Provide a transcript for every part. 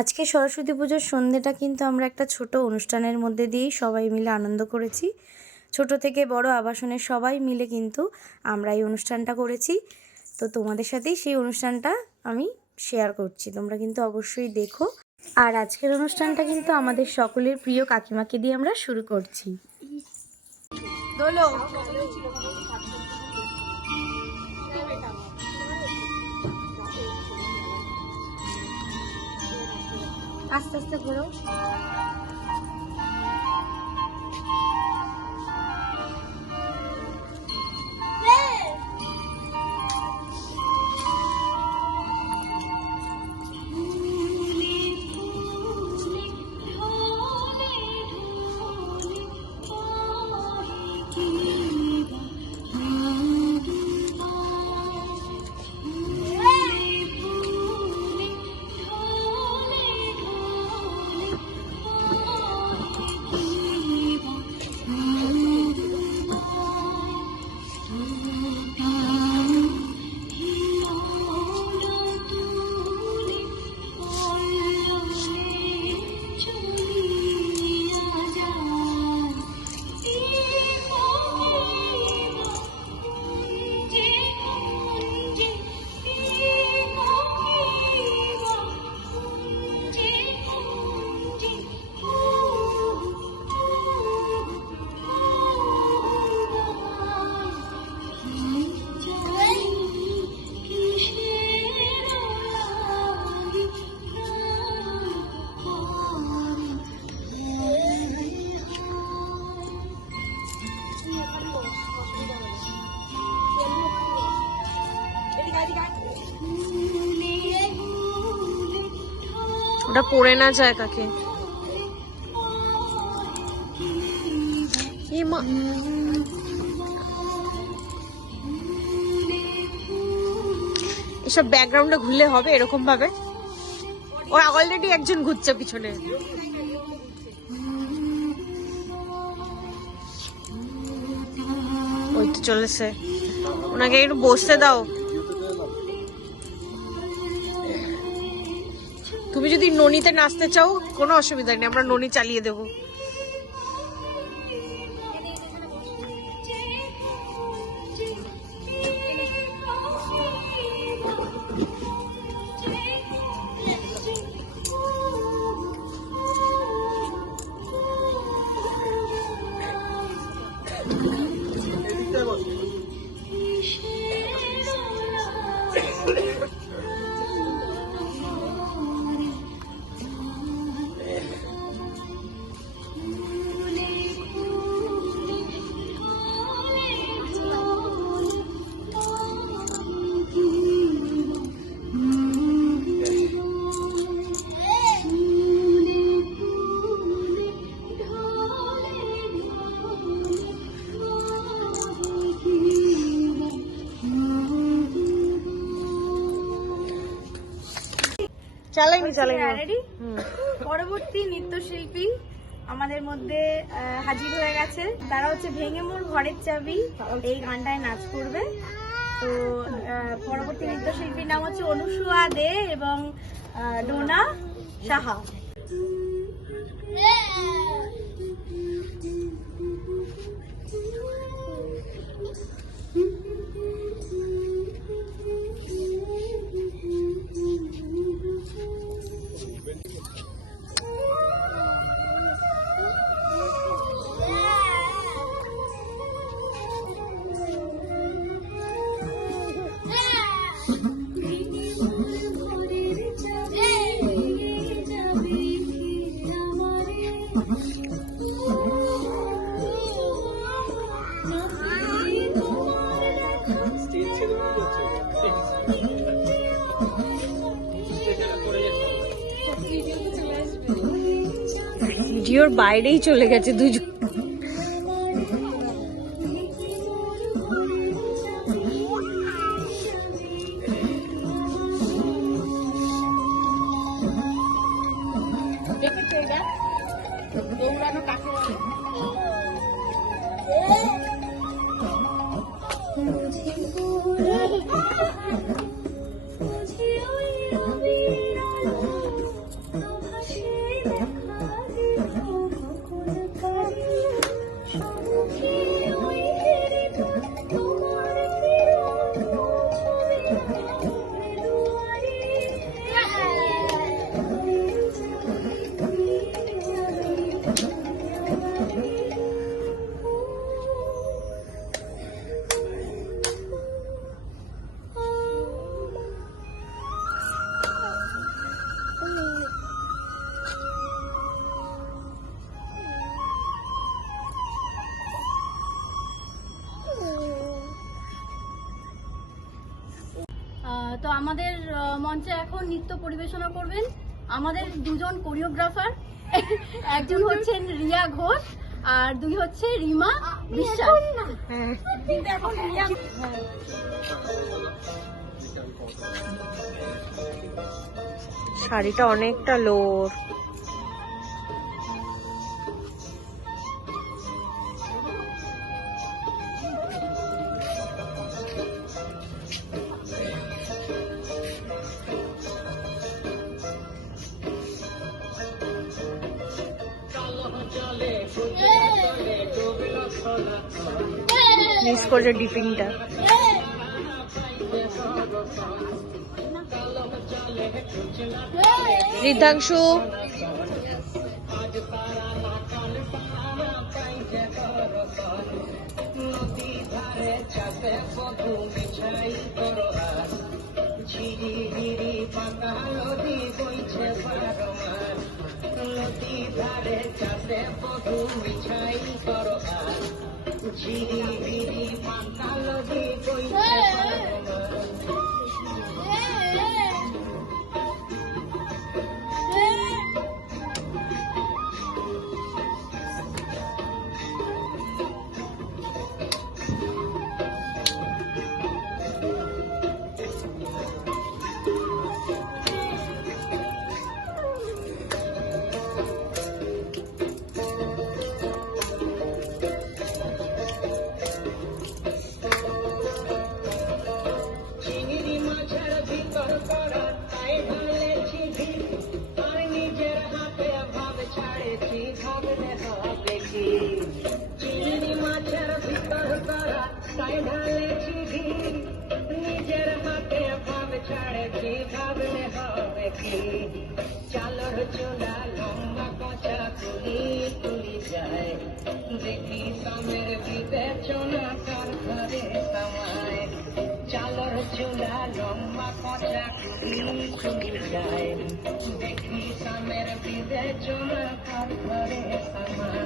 আজকে সরস্বতী পুজোর সন্ধ্যেটা কিন্তু আমরা একটা ছোট অনুষ্ঠানের মধ্যে দিয়েই সবাই মিলে আনন্দ করেছি। ছোট থেকে বড় আবাসনের সবাই মিলে কিন্তু আমরা এই অনুষ্ঠানটা করেছি। তো তোমাদের সাথেই সেই অনুষ্ঠানটা আমি শেয়ার করছি, তোমরা কিন্তু অবশ্যই দেখো। আর আজকের অনুষ্ঠানটা কিন্তু আমাদের সকলের প্রিয় কাকিমাকে দিয়ে আমরা শুরু করছি। আস্তে আস্তে ঘোরো। ওটা পড়ে না যায় কাকে। এসব ব্যাকগ্রাউন্ডে ঘুরলে হবে এরকম ভাবে? ওর অলরেডি একজন ঘুরছে পিছনে। ওই তো চলেছে, ওনাকে একটু বসতে দাও। তুমি যদি ননিতে নাচতে চাও কোনো অসুবিধা নেই, আমরা ননি চালিয়ে দেবো। পরবর্তী নৃত্যশিল্পী আমাদের মধ্যে হাজির হয়ে গেছে, তারা হচ্ছে ভেঙে মোর ঘরের চাবি, এই গানটায় নাচ করবে। তো পরবর্তী নৃত্যশিল্পীর নাম হচ্ছে অনুসুয়া দে এবং ডোনা সাহা। ভিডিওর বাইরেই চলে গেছে দুজন। আমাদের মঞ্চে এখন নৃত্য পরিবেশনা করবেন আমাদের দুজন কোরিওগ্রাফার। একজন হচ্ছেন রিয়া ঘোষ আর দুই হচ্ছে রিমা বিশ্বাস। কিন্তু এখন রিয়া শাড়িটা অনেকটা লোর। মিস করছে ডিপিংটা। ঋদ্ধাংশু চালর চোলা লম্বা পচা তুলি তুলি যায় দেখি সামের বিবেচনা কার ঘরে সামায় চালর চোলা লম্বা পচা তুলি তুলি যায় দেখি সামের বিবেচনা কার ঘরে সামায়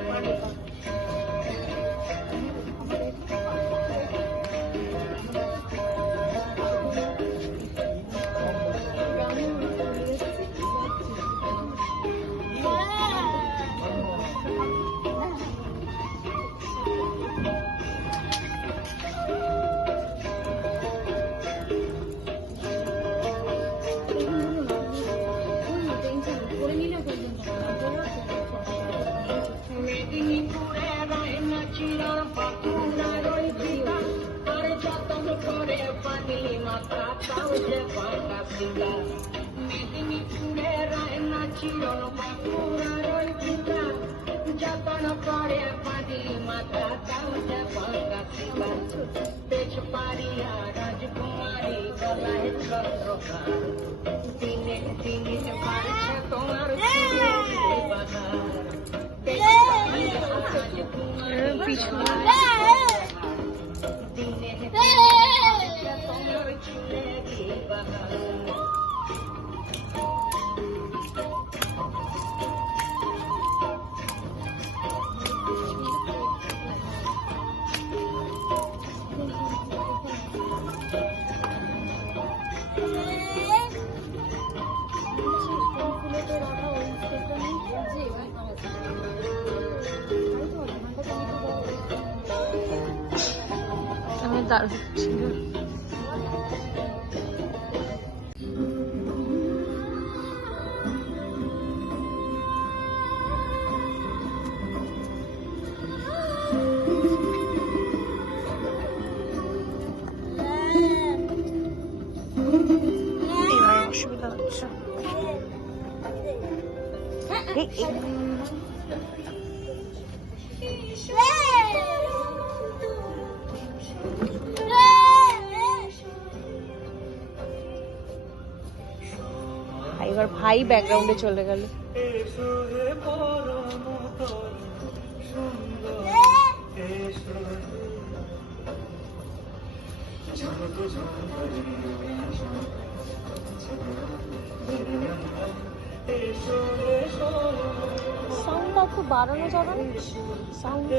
মেদিনীপুরে রায়না ছিল বাঁকুড়ার ওই পিতা যতন করে পাগলি মাথা তাও যে বাঁকা ছিল পেছ পারিয়া রাজকুমারী গলায় চন্দ্রকার দিনে দিনে বাড়ছে তোমার বাধার দিনে তোমার চুলে বাহার আমি দারুণ ছিল। অসুবিধা হচ্ছে। এবার ভাই ব্যাকগ্রাউন্ডে চলে গেল। সাউন্ডটা একটু বাড়ানো যাবে না? সাউন্ড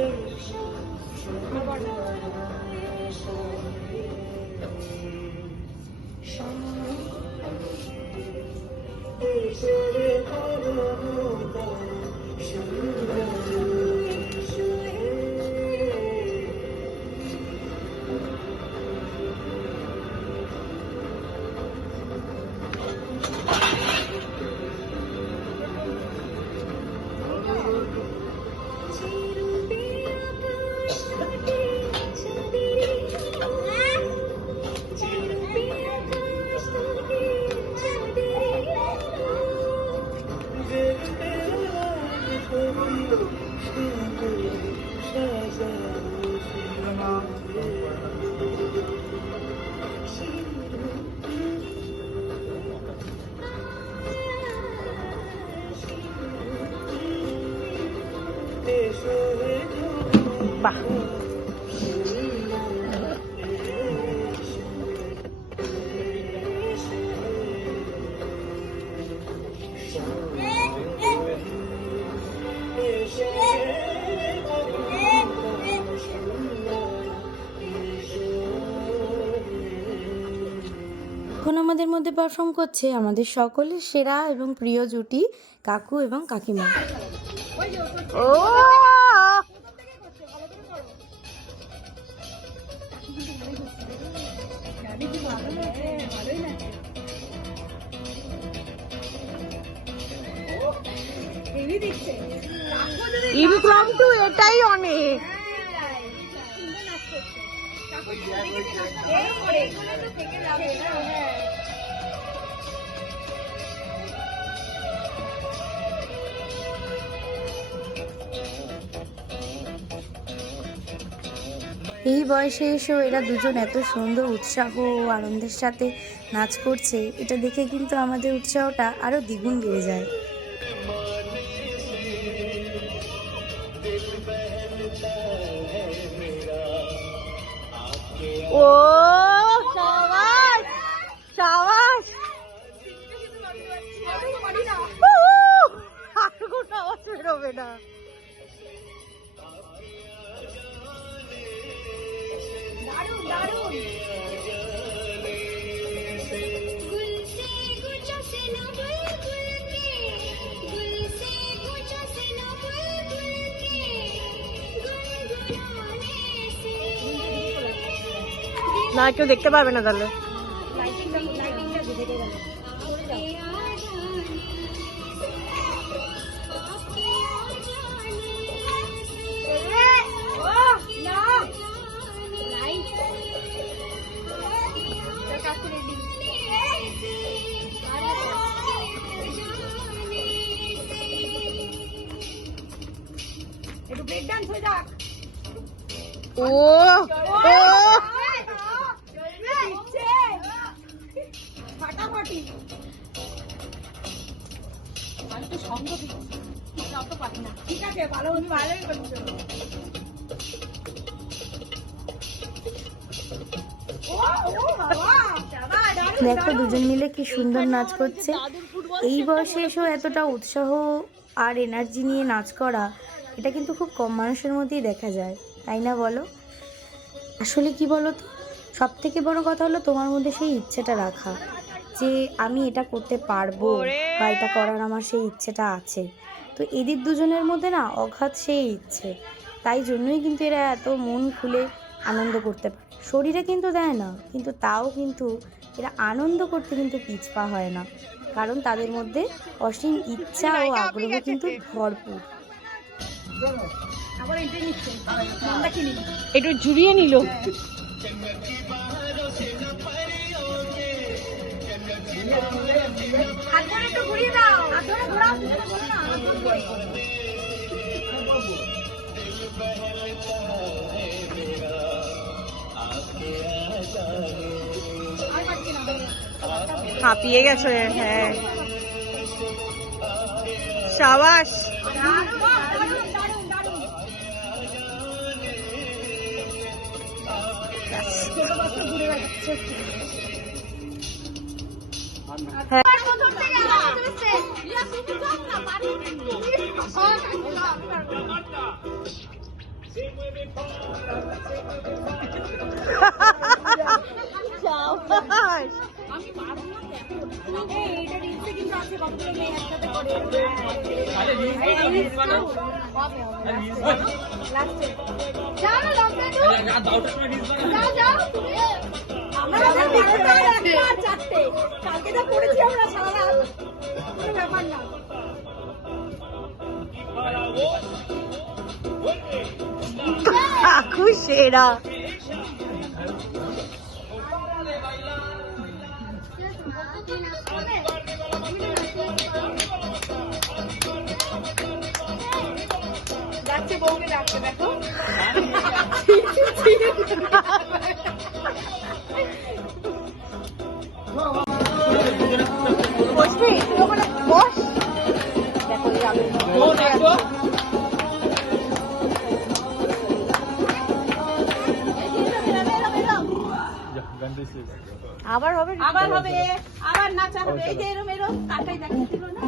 বাহ, এখন আমাদের মধ্যে পারফর্ম করছে আমাদের সকলের সেরা এবং প্রিয় জুটি কাকু এবং কাকিমা। ও ইমপ্রম্পটু, এটাই অনেক। এই বয়সে এসেও এরা দুজন এত সুন্দর উৎসাহ ও আনন্দের সাথে নাচ করছে, এটা দেখে কিন্তু আমাদের উৎসাহটা আরও দ্বিগুণ বেড়ে যায়। ও সাবাস সাবাস, আওয়াজ বেরোবে না। না, কেউ দেখতে পাবে না তাহলে। ও ও দেখো দুজন মিলে কি সুন্দর নাচ করছে। এই বয়সে এসেও এতটা উৎসাহ আর এনার্জি নিয়ে নাচ করা, এটা কিন্তু খুব কম মানুষের মধ্যেই দেখা যায়, তাই না বলো? আসলে কি বলো তো, সব থেকে বড় কথা হলো তোমার মধ্যে সেই ইচ্ছেটা রাখা, যে আমি এটা করতে পারবো বা এটা করার আমার সেই ইচ্ছেটা আছে। তো এদের দুজনের মধ্যে না অগাধ সেই ইচ্ছে, তাই জন্যই কিন্তু এরা এত মন খুলে আনন্দ করতে পারে। শরীরে কিন্তু দেয় না, কিন্তু তাও কিন্তু এরা আনন্দ করতে কিন্তু পিছপা হয় না, কারণ তাদের মধ্যে অসীম ইচ্ছা ও আগ্রহ কিন্তু ভরপুর। একটু জুড়িয়ে নিল। হাঁপিয়ে গেছে। হ্যাঁ, সাবাস। সাবাস। কালকে যা পড়েছি আমরা সারা রাত, কোনো ব্যাপার না। কাকু সেরা। যাচ্ছে বউকে ডাকতে, দেখো বসবি তুই ওখানে বস। দেখো এই আমি আবার হবে আবার হবে, আবার নাচা হবে। এই যে এরম এরম কাটাই দেখাচ্ছিল না।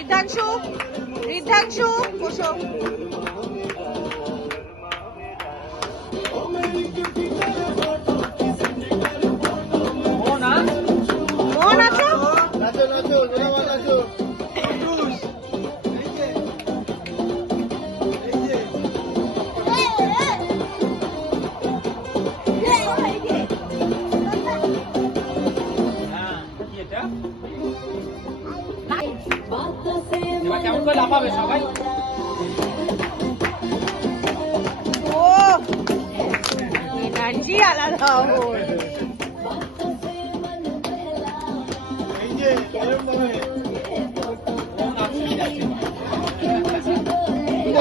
ঋদ্ধাংশু, ঋদ্ধাংশু বসো। মোহন আছো? কেমন করে লাফাবে সবাই? ও এনার্জি আলাদা ওর।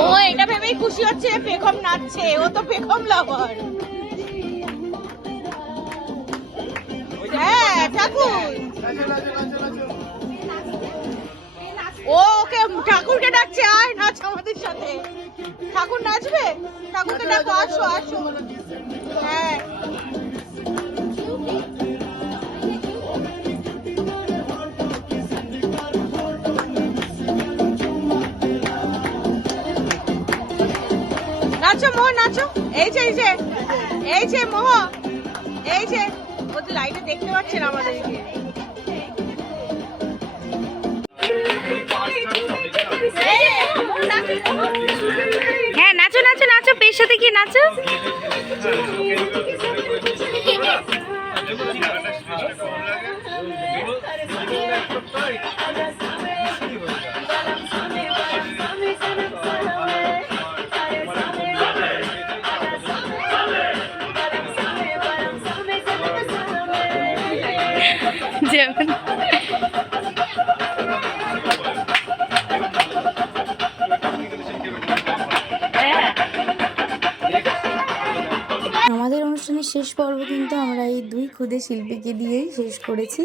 ও এটা ভেবেই খুশি হচ্ছে পেখম নাচছে, ও তো পেখম লাভার। হ্যাঁ ঠাকুর, ও ওকে ঠাকুরকে ডাকছে, আয় নাচ আমাদের সাথে। ঠাকুর নাচবে, ঠাকুরকে ডাকো, আসো আসো। হ্যাঁ নাচো মোহ নাচো। এই যে এই যে এই যে মোহ, এই যে ও তো লাইটে দেখতে পাচ্ছেন আমাদেরকে। হ্যাঁ নাচো নাচো নাচো, পেয়ের সাথে কি নাচো। যেমন আমাদের অনুষ্ঠানের শেষ পর্ব কিন্তু আমরা এই দুই ক্ষুদে শিল্পীকে দিয়েই শেষ করেছি।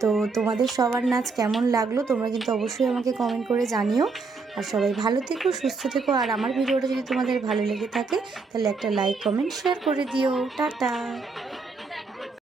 তো তোমাদের সবার নাচ কেমন লাগলো তোমরা কিন্তু অবশ্যই আমাকে কমেন্ট করে জানিও। আর সবাই ভালো থেকো, সুস্থ থেকো। আর আমার ভিডিওটা যদি তোমাদের ভালো লেগে থাকে তাহলে একটা লাইক কমেন্ট শেয়ার করে দিও। টাটা।